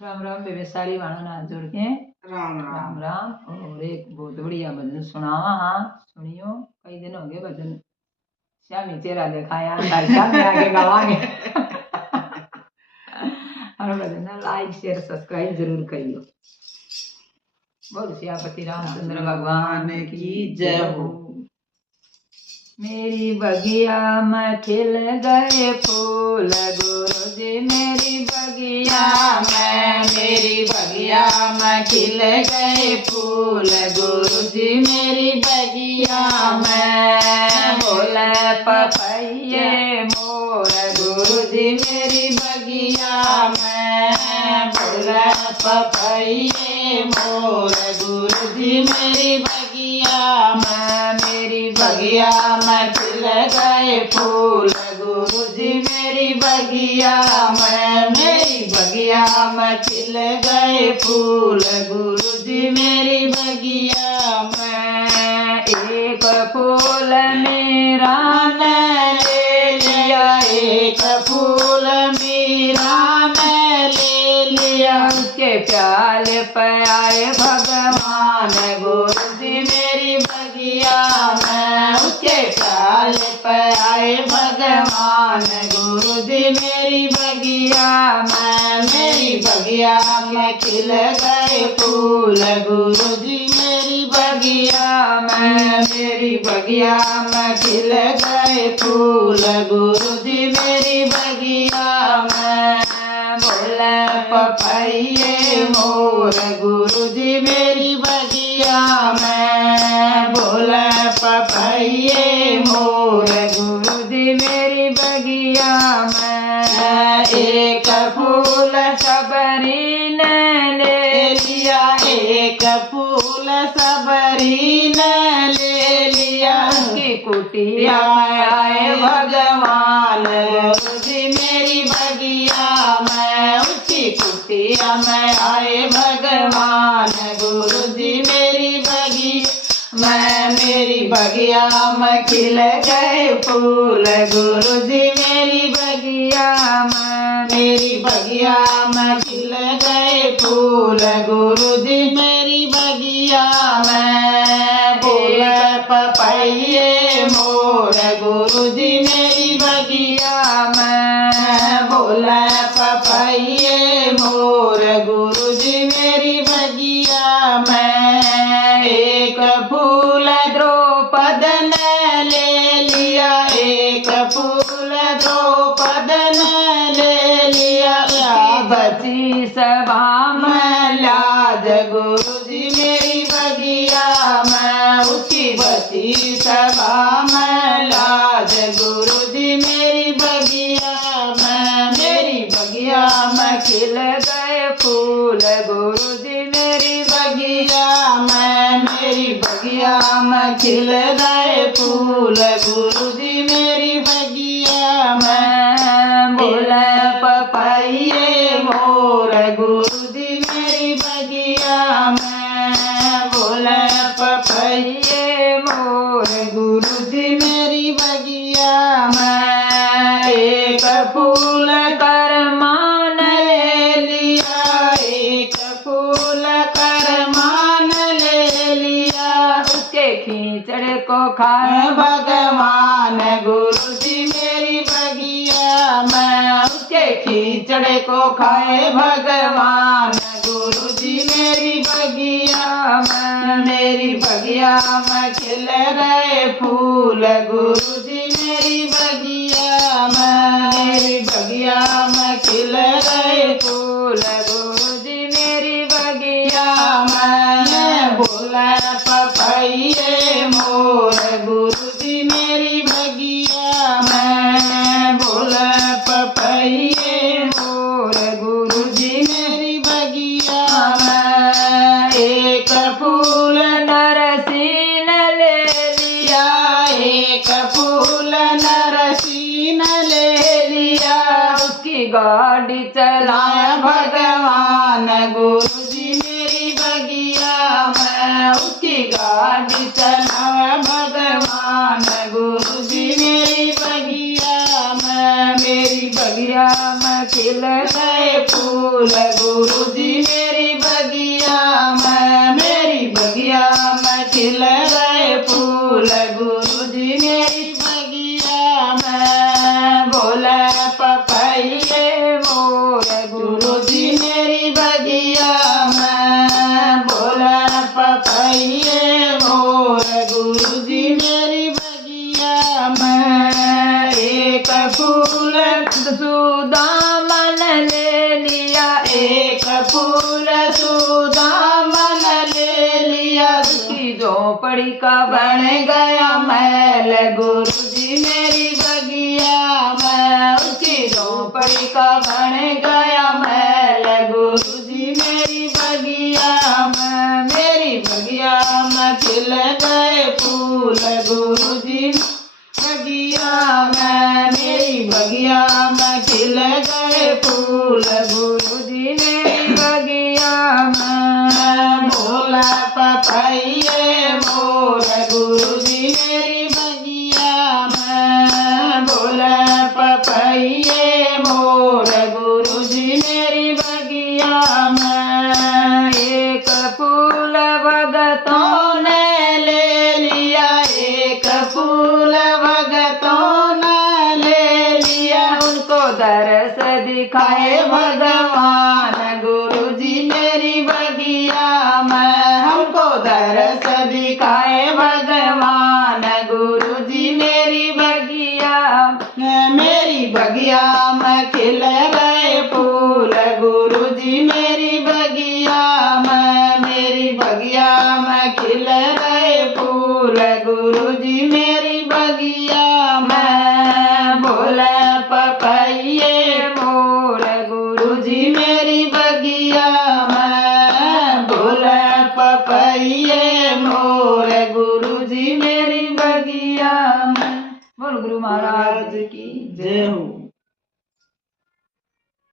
राम राम बेबे सारी वाणों ना जोड़ के राम राम राम। राम। और एक बहुत बढ़िया भजन सुनावा। हाँ सुनियो, कई दिन हो गए भजन श्यामी चेहरा दिखाया श्यामी आगे गावांगे। और भजन लाइक शेयर सब्सक्राइब जरूर करियो। बोल सियापति रामचंद्र भगवान की जय हो। मेरी बगिया में खिल गए फूल गुरु जी मेरी बगिया में, मेरी बगिया में खिल गए फूल गुरु जी मेरी बगिया में। बोले पपैये मोर गुरु जी मेरी बगिया में, बोले पपैये मोर गुरु जी मेरी बगिया में। मेरी बगिया में खिल गए फूल गुरु जी मेरी बगिया में, मेरी बगिया में खिल गए फूल गुरु जी मेरी बगिया में। एक फूल मेरा ने ले लिया, एक फूल मेरा ने ले लिया, उसके प्याले पे आए भगवान गुरु जी मेरी बगिया में, उसके प्याले पे आए भगवान गुरु जी मेरी बगिया में। मेरी बगिया में खिल गए फूल गुरु जी मेरी बगिया में, मेरी बगिया में खिल गए फूल गुरु जी मेरी बगिया में। बोले पपैये मोर गुरु जी मेरी बगिया में, बोले पपैये मोर गुरु जी मेरी बगिया में। एक फूल सबरी ने ले लिया, एक फूल सबरी ने ले लिया, उसकी कुटिया में आए भगवान गुरु जी मेरी बगिया में, उसकी कुटिया में आए भगवान गुरु जी मेरी बगिया में। मेरी बगिया में खिल गए फूल गुरु जी मेरी बगिया में, मेरी बगिया में खिल गए फूल गुरु जी मेरी बगिया में। बोले पपैये मोर गुरु जी मेरी बगिया में, बोले पपैये मोर गुरु जी मेरी बगिया में। एक फूल द्रौपद ने ले लिया, एक फूल द्रौपद ने ले लिया, बची सभा में लाज गुरु जी मेरी बगिया में, उसकी बची सभा में लाज गुरु जी मेरी बगिया में। मेरी बगिया में खिल गए फूल गुरु जी मेरी बगिया में, मेरी बगिया में खिल गए फूल गुरु जी मेरी बगिया में। बोले पपैये मोर गुरु जी मेरी बगिया में, बोले पपैये मोर गुरु जी मेरी बगिया में। एक फूल करमान ले लिया, एक फूल करमान ले लिया, उसके खींचड़ को खाए भगवान गुरु जी मेरी बगिया में, उसके खींचड़ को खाए भगवान गुरु जी मेरी बगिया में। मेरी बगिया में खिल गए फूल गुरु जी मेरी बगिया में, मेरी बगिया में खिल गए फूल गुरु जी मेरी बगिया में। बोले पपैये मोर गुरु जी मेरी बगिया में, बोले पपैये मोर गुरु जी मेरी बगिया में। एक फूल नरसीन ले लिया, एक फूल नरसीन ले लिया, उसकी गाड़ी चलाया भगवान गुरु जी मेरी बगिया में, उसकी गाड़ी चलाया भगवान गुरु जी मेरी बगिया में। मेरी बगिया में खिल गए फूल गुरु जी का बन गया महल गुरुजी मेरी बगिया में। ऊंची झोपड़ी का बन गया महल गुरुजी मेरी बगिया में। मेरी बगिया में खिल गए फूल गुरुजी बगिया में। मेरी बगिया में खिल गए फूल गुरुजी मेरी बगिया में। भोला पपैये मोर गुरुजी मेरी बगिया में। भोला पपैये मोर गुरुजी मेरी बगिया में। एक फूल भगतों ने ले लिया, एक फूल भगतों ने ले लिया। उनको दरस दिखाए भगवान गुरुजी मेरी बगिया में। हमको दरस दिखाए भगवान गुरुजी मेरी बगिया में। मेरी बगिया में खिल गए फूल गुरुजी मेरी बगिया में। मेरी बगिया में खिल गए फूल गुरुजी मेरी बगिया में। भोले पपैये मोर गुरुजी मेरी बगिया में। भोले पपैये मोर गुरुजी मेरी बगिया में। बोल गुरु महाराज की जय हो।